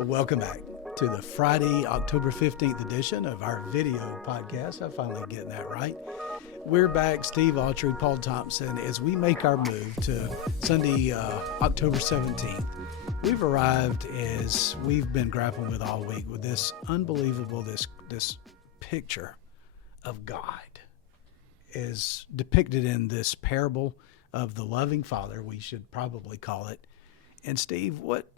Welcome back to the Friday, October 15th edition of our video podcast. I'm finally getting that right. We're back, Steve Autrey, Paul Thompson, as we make our move to Sunday, October 17th. We've arrived, as we've been grappling with all week, with this unbelievable, this picture of God is depicted in this parable of the loving Father, we should probably call it. And Steve, what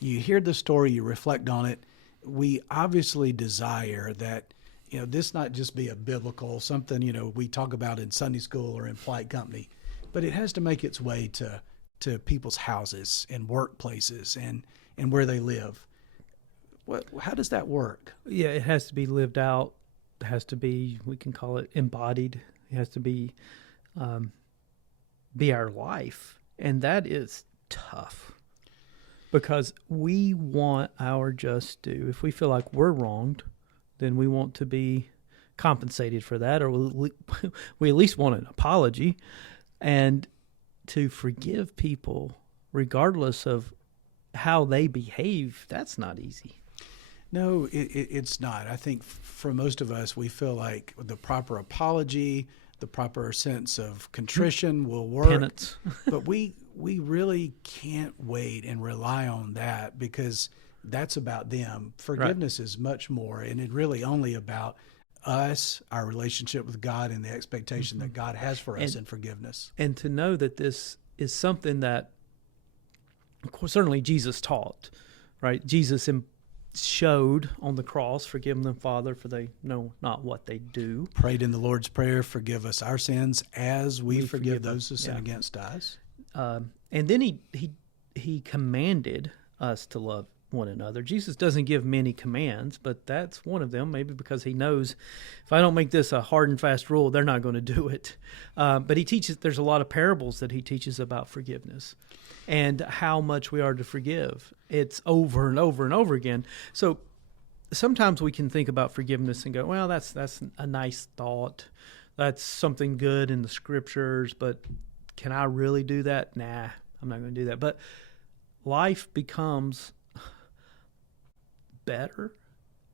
you hear the story, you reflect on it. We obviously desire that, this not just be a biblical something, we talk about in Sunday school or in polite company, but it has to make its way to people's houses and workplaces and where they live. How does that work? Yeah, it has to be lived out. It has to be, we can call it embodied. It has to be our life. And that is tough because we want our just due. If we feel like we're wronged, then we want to be compensated for that, or we at least want an apology. And to forgive people, regardless of how they behave, that's not easy. No, it's not. I think for most of us, we feel like the proper apology, the proper sense of contrition will work. Penance. But we really can't wait and rely on that because that's about them. Forgiveness is much more, and it's really only about us, our relationship with God, and the expectation that God has for us in forgiveness. And to know that this is something that, of course, certainly Jesus taught, right? Jesus showed on the cross, forgive them, Father, for they know not what they do. Prayed in the Lord's Prayer, forgive us our sins as we forgive those who sin against us. And then he commanded us to love one another. Jesus doesn't give many commands, but that's one of them, maybe because he knows if I don't make this a hard and fast rule, they're not going to do it. But he teaches, there's a lot of parables that he teaches about forgiveness and how much we are to forgive. It's over and over and over again. So sometimes we can think about forgiveness and go, well, that's a nice thought. That's something good in the scriptures, but can I really do that? Nah, I'm not going to do that. But life becomes better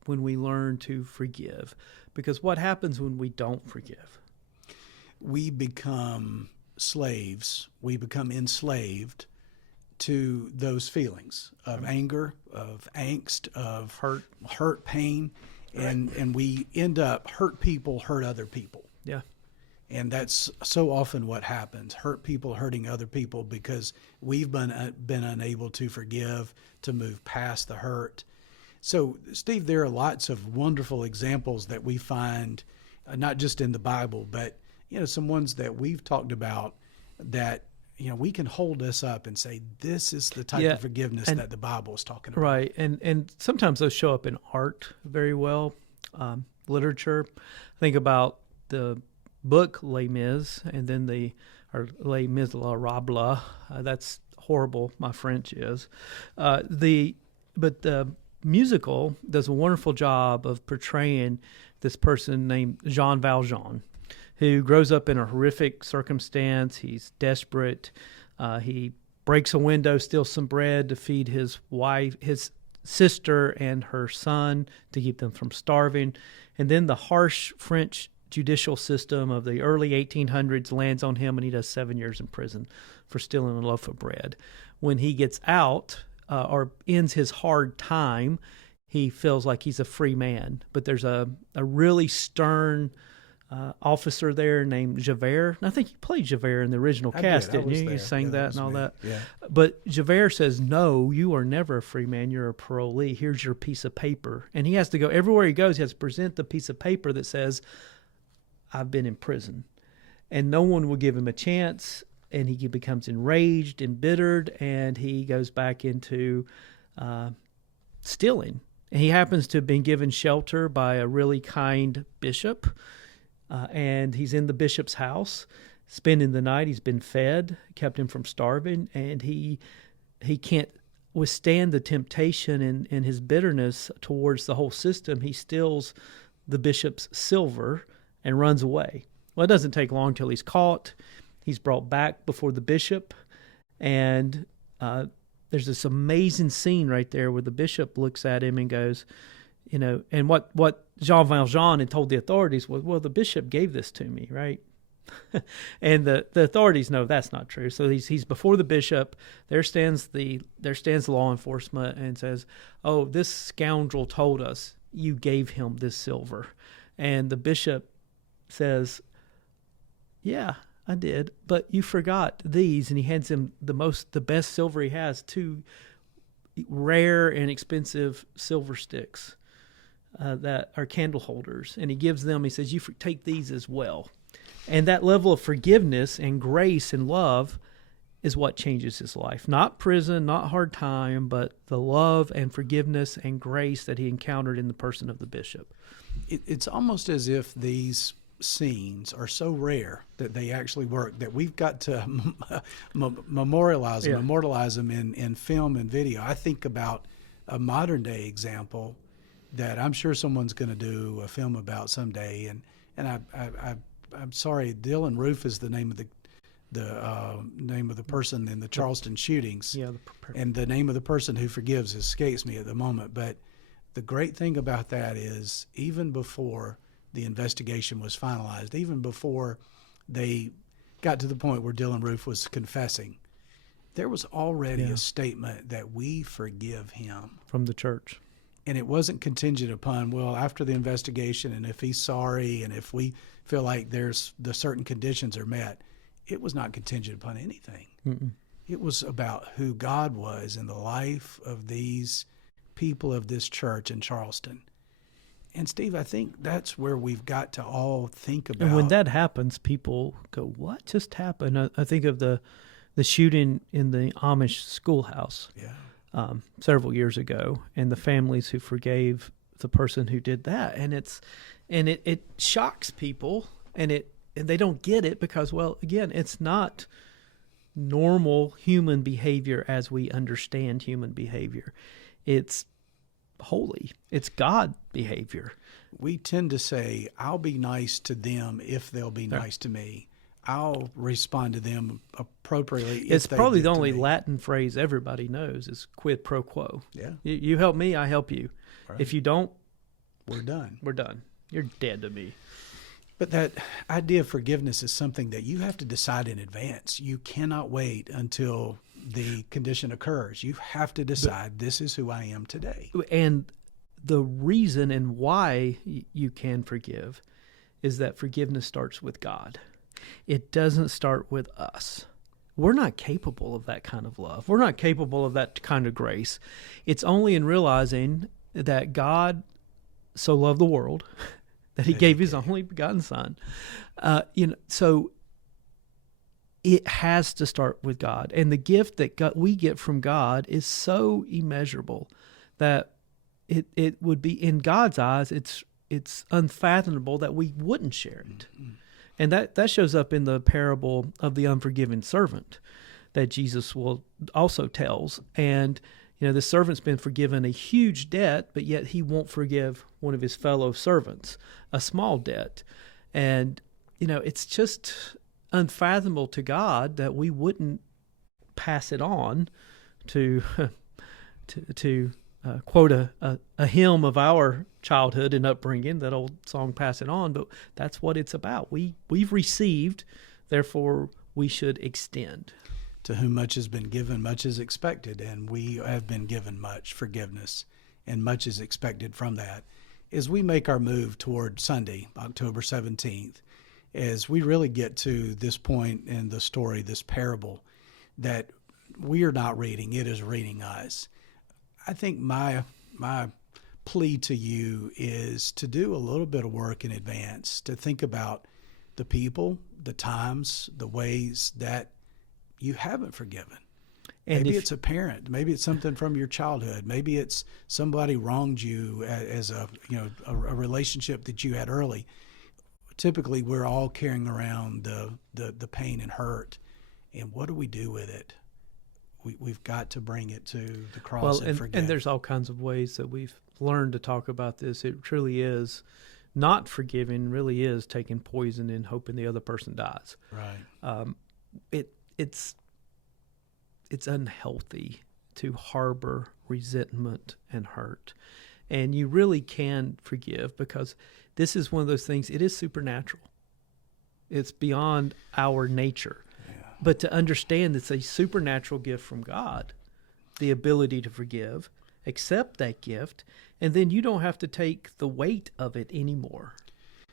when we learn to forgive, because what happens when we don't forgive? We become slaves. We become enslaved to those feelings of anger, of angst, of hurt, pain, and we end up hurt people hurt other people. Yeah. And that's so often what happens, hurt people hurting other people because we've been unable to forgive, to move past the hurt. So, Steve, there are lots of wonderful examples that we find, not just in the Bible, but, some ones that we've talked about that, we can hold us up and say, this is the type of forgiveness that the Bible is talking about. Right. And sometimes those show up in art very well, literature. Think about the book Les Mis and then Les Miserables. That's horrible. My French is. But the musical does a wonderful job of portraying this person named Jean Valjean, who grows up in a horrific circumstance. He's desperate. He breaks a window, steals some bread to feed his wife, his sister, and her son to keep them from starving. And then the harsh French judicial system of the early 1800s lands on him, and he does 7 years in prison for stealing a loaf of bread. When he gets out, or ends his hard time, he feels like he's a free man. But there's a really stern officer there named Javert. And I think you played Javert in the original cast, didn't you? You sang that and all that. Yeah. But Javert says, no, you are never a free man. You're a parolee. Here's your piece of paper. And he has to go, everywhere he goes, he has to present the piece of paper that says, I've been in prison. And no one will give him a chance. And he becomes enraged, embittered, and he goes back into stealing. And he happens to have been given shelter by a really kind bishop, and he's in the bishop's house, spending the night. He's been fed, kept him from starving, and he can't withstand the temptation and his bitterness towards the whole system. He steals the bishop's silver and runs away. Well, it doesn't take long till he's caught. He's brought back before the bishop, and there's this amazing scene right there where the bishop looks at him and goes, and what Jean Valjean had told the authorities was, well, the bishop gave this to me, right? And the authorities know that's not true. So he's before the bishop. There stands the law enforcement and says, "Oh, this scoundrel told us you gave him this silver." And the bishop says, "Yeah, I did, but you forgot these." And he hands him the best silver he has, 2 rare and expensive silver sticks that are candle holders. And he gives them, he says, "You take these as well." And that level of forgiveness and grace and love is what changes his life. Not prison, not hard time, but the love and forgiveness and grace that he encountered in the person of the bishop. It's almost as if these scenes are so rare that they actually work, that we've got to memorialize them, immortalize them in film and video. I think about a modern day example that I'm sure someone's going to do a film about someday, and I'm sorry, Dylan Roof is the name of the person in the Charleston shootings. Yeah, and the name of the person who forgives escapes me at the moment. But the great thing about that is, even before the investigation was finalized, even before they got to the point where Dylan Roof was confessing, there was already a statement that we forgive him. From the church. And it wasn't contingent upon, well, after the investigation, and if he's sorry, and if we feel like the certain conditions are met. It was not contingent upon anything. Mm-mm. It was about who God was in the life of these people of this church in Charleston. And Steve, I think that's where we've got to all think about. And when that happens, people go, "What just happened?" I think of the shooting in the Amish schoolhouse several years ago, and the families who forgave the person who did that, and it shocks people, and they don't get it because, well, again, it's not normal human behavior as we understand human behavior. It's holy. It's God behavior. We tend to say, I'll be nice to them if they'll be nice to me. I'll respond to them appropriately. It's probably the only Latin phrase everybody knows is quid pro quo. Yeah. You help me, I help you. Right. If you don't, we're done. We're done. You're dead to me. But that idea of forgiveness is something that you have to decide in advance. You cannot wait until the condition occurs. You have to decide, this is who I am today. And the reason and why you can forgive is that forgiveness starts with God. It doesn't start with us. We're not capable of that kind of love. We're not capable of that kind of grace. It's only in realizing that God so loved the world that he gave his only begotten Son. So it has to start with God. And the gift that we get from God is so immeasurable that it would be, in God's eyes, it's unfathomable that we wouldn't share it. Mm-hmm. And that shows up in the parable of the unforgiven servant that Jesus also tells. And the servant's been forgiven a huge debt, but yet he won't forgive one of his fellow servants a small debt. And, it's just unfathomable to God that we wouldn't pass it on to quote a hymn of our childhood and upbringing, that old song, Pass It On, but that's what it's about. We've received, therefore we should extend. To whom much has been given, much is expected, and we have been given much forgiveness, and much is expected from that. As we make our move toward Sunday, October 17th, as we really get to this point in the story, this parable, that we are not reading, it is reading us. I think my plea to you is to do a little bit of work in advance, to think about the people, the times, the ways that you haven't forgiven. And maybe it's a parent. Maybe it's something from your childhood. Maybe it's somebody wronged you as a relationship that you had early. Typically, we're all carrying around the pain and hurt. And what do we do with it? We've got to bring it to the cross and forgive. And there's all kinds of ways that we've learned to talk about this. It truly is not forgiving, really is taking poison and hoping the other person dies. Right. It's unhealthy to harbor resentment and hurt. And you really can forgive, because this is one of those things, it is supernatural. It's beyond our nature. Yeah. But to understand it's a supernatural gift from God, the ability to forgive, accept that gift, and then you don't have to take the weight of it anymore.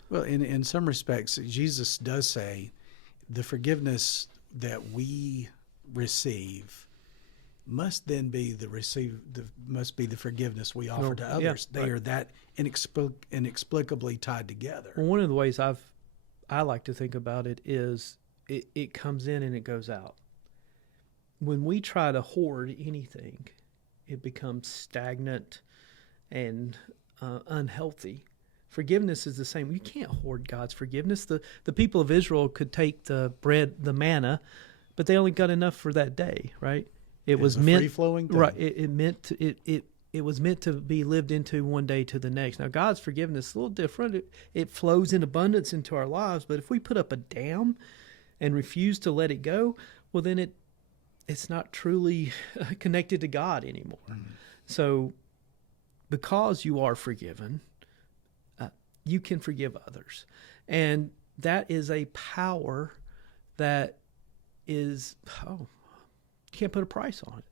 Well, in some respects, Jesus does say the forgiveness that we receive must then be the forgiveness we offer to others. Yeah, they are that inexplicably tied together. Well, one of the ways I like to think about it is it comes in and it goes out. When we try to hoard anything, it becomes stagnant and unhealthy. Forgiveness is the same. You can't hoard God's forgiveness. The people of Israel could take the bread, the manna, but they only got enough for that day, right? It was meant free-flowing thing. Right. It was meant to be lived into one day to the next. Now, God's forgiveness is a little different. It flows in abundance into our lives, but if we put up a dam and refuse to let it go, well, then it's not truly connected to God anymore. Mm-hmm. So, because you are forgiven, you can forgive others. And that is a power that is, you can't put a price on it.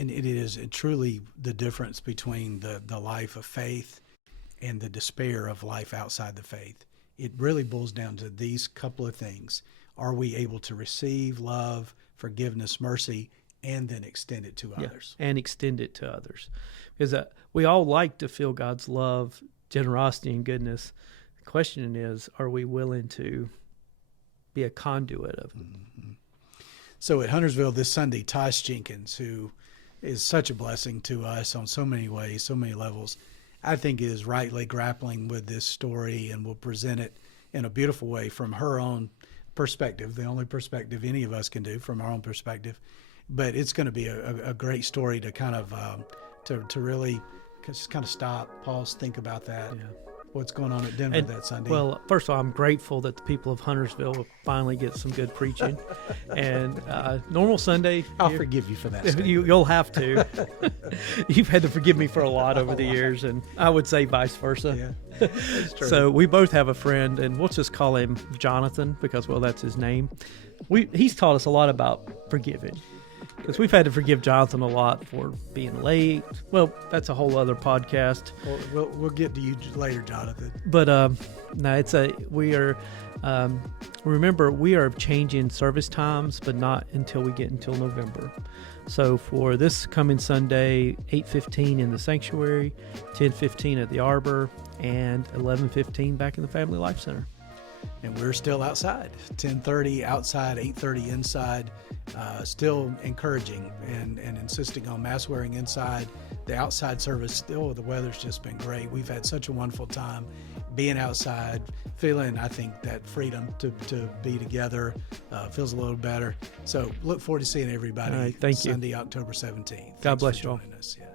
And it is truly the difference between the life of faith and the despair of life outside the faith. It really boils down to these couple of things. Are we able to receive love, forgiveness, mercy, and then extend it to others? And extend it to others. Because we all like to feel God's love, generosity, and goodness. The question is, are we willing to be a conduit of it? Mm-hmm. So at Huntersville this Sunday, Tosh Jenkins, who is such a blessing to us on so many ways, so many levels, I think is rightly grappling with this story and will present it in a beautiful way from her own perspective, the only perspective any of us can do from our own perspective. But it's going to be a great story to kind of to really just kind of stop, pause, think about that. Yeah. What's going on at Denver that Sunday? Well, first of all, I'm grateful that the people of Huntersville will finally get some good preaching. And normal Sunday, I'll forgive you for that. You'll have to. You've had to forgive me for a lot over the years, and I would say vice versa. Yeah, that's true. So we both have a friend, and we'll just call him Jonathan because, well, that's his name. He's taught us a lot about forgiving. Because we've had to forgive Jonathan a lot for being late. Well, that's a whole other podcast. We'll get to you later, Jonathan. But remember, we are changing service times, but not until we get until November. So for this coming Sunday, 8:15 in the sanctuary, 10:15 at the Arbor, and 11:15 back in the Family Life Center. And we're still outside, 10:30 outside, 8:30 inside. Still encouraging and insisting on mask wearing inside. The outside service, still, the weather's just been great. We've had such a wonderful time being outside, feeling, I think, that freedom to be together feels a little better. So look forward to seeing everybody All right, thank you. Sunday, October 17th. God bless you all. Us. Yeah.